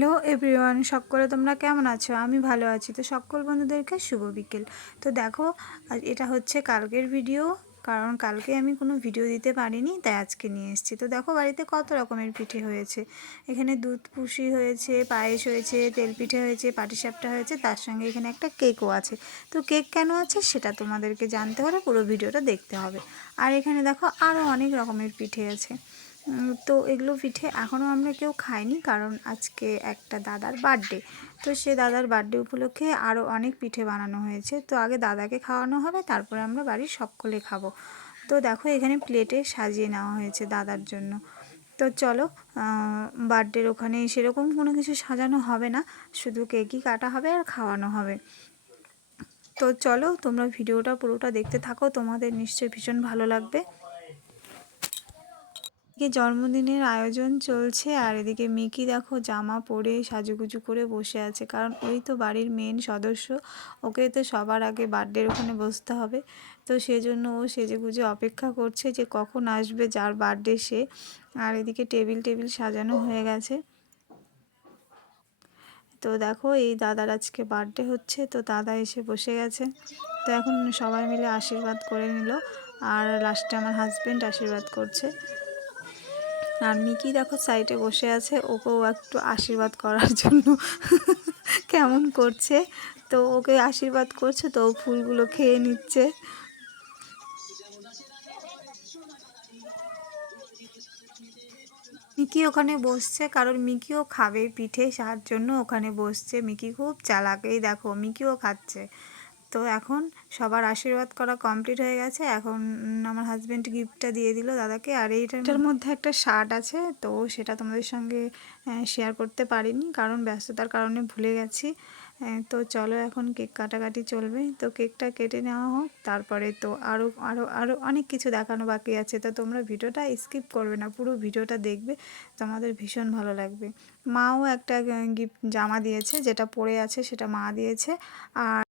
Hello everyone, সকলে তোমরা কেমন আছো? আমি ভালো আছি। তো সকল বন্ধুদেরকে শুভ বিকেল। তো দেখো এটা হচ্ছে কালকের ভিডিও, কারণ কালকে আমি কোনো ভিডিও দিতে পারিনি, তাই আজকে নিয়ে এসেছি। তো দেখো, বাড়িতে কত রকমের পিঠে হয়েছে। এখানে দুধ পুষি হয়েছে, পায়েস হয়েছে, তেল পিঠে হয়েছে, পাটিসাপটা হয়েছে, তার সঙ্গে এখানে একটা কেকও আছে। তো কেক কেন আছে সেটা তোমাদেরকে জানতে হলে পুরো ভিডিওটা দেখতে হবে। আর এখানে দেখো আরও অনেক রকমের পিঠে আছে। তো এগুলো পিঠে এখনও আমরা কেউ খাইনি কারণ আজকে একটা দাদার বার্থডে তো সে দাদার বার্থডে উপলক্ষে আরও অনেক পিঠে বানানো হয়েছে। তো আগে দাদাকে খাওয়ানো হবে, তারপরে আমরা বাড়ির সকলে খাব। তো দেখো এখানে প্লেটে সাজিয়ে নেওয়া হয়েছে দাদার জন্য। তো চলো বার্থডের ওখানে সেরকম কোনো কিছু সাজানো হবে না। শুধু কেকই কাটা হবে আর খাওয়ানো হবে। তো চলো, তোমরা ভিডিওটা পুরোটা দেখতে থাকো। তোমাদের নিশ্চয়ই ভীষণ ভালো লাগবে। এদিকে জন্মদিনের আয়োজন চলছে আর এদিকে মিকি দেখো জামা পরে সাজুগুজু করে বসে আছে। কারণ ওই তো বাড়ির মেন সদস্য, ওকে তো সবার আগে বার্থডের ওখানে বসতে হবে। তো সেজন্য ও সেজে গুজে অপেক্ষা করছে যে কখন আসবে, যার বার্থডে সে। আর এদিকে টেবিল টেবিল সাজানো হয়ে গেছে। তো দেখো এই দাদার আজকে বার্থডে হচ্ছে, তো দাদা এসে বসে গেছে। তো এখন সবাই মিলে আশীর্বাদ করে নিল। আর লাস্টে আমার হাজব্যান্ড আশীর্বাদ করছে। আর মিকি দেখো সাইডে বসে আছে, ওকেও একটু আশীর্বাদ করার জন্য। কেমন করছে? তো ওকে আশীর্বাদ করছে, তো ফুলগুলো খেয়ে নিচ্ছে। মিকি ওখানে বসছে, কারণ মিকিও খাবে পিঠে সার জন্য ওখানে বসছে। মিকি খুব চালাক, এই দেখো, মিকিও খাচ্ছে। তো এখন সবার আশীর্বাদ করা কমপ্লিট হয়ে গেছে। এখন আমার হাজব্যান্ড গিফটটা দিয়ে দিল দাদাকে। আর এইটার মধ্যে একটা শার্ট আছে তো সেটা তোমাদের সঙ্গে শেয়ার করতে পারিনি কারণ ব্যস্ততার কারণে ভুলে গেছি। তো চলো এখন কেক কাটাকাটি চলবে। তো কেকটা কেটে নেওয়া হোক তারপরে তো আরও আরও আরও অনেক কিছু দেখানো বাকি আছে। তো তোমরা ভিডিওটা স্কিপ করবে না পুরো ভিডিওটা দেখবে। তোমাদের ভীষণ ভালো লাগবে। মাও একটা গিফট জামা দিয়েছে যেটা পরে আছে সেটা মা দিয়েছে। আর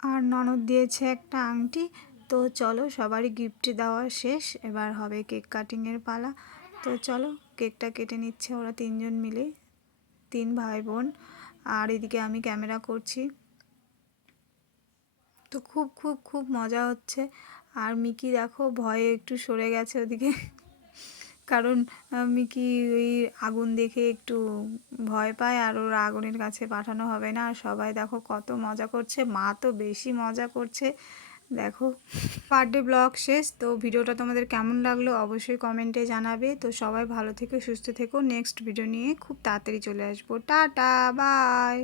আর ননদ দিয়েছে একটা আংটি। তো চলো সবারই গিফট দেওয়া শেষ। এবার হবে কেক কাটিংয়ের পালা। তো চলো কেকটা কেটে নিচ্ছে ওরা তিনজন মিলে। তিন ভাই বোন। আর এদিকে আমি ক্যামেরা করছি। তো খুব খুব খুব মজা হচ্ছে। আর মিকি দেখো ভয়ে একটু সরে গেছে ওদিকে। কারণ আহ, মিকি ওই আগুন দেখে একটু ভয় পায় আর ওর আগুনের কাছে পাঠানো হবে না। আর সবাই দেখো কত মজা করছে। মা তো বেশি মজা করছে। দেখো বার্থডে ব্লগ শেষ। তো ভিডিওটা তোমাদের কেমন লাগল অবশ্যই কমেন্টে জানাবে। তো সবাই ভালো থেকো সুস্থ থেকো। নেক্সট ভিডিও নিয়ে খুব তাড়াতাড়ি চলে আসব। Tata bye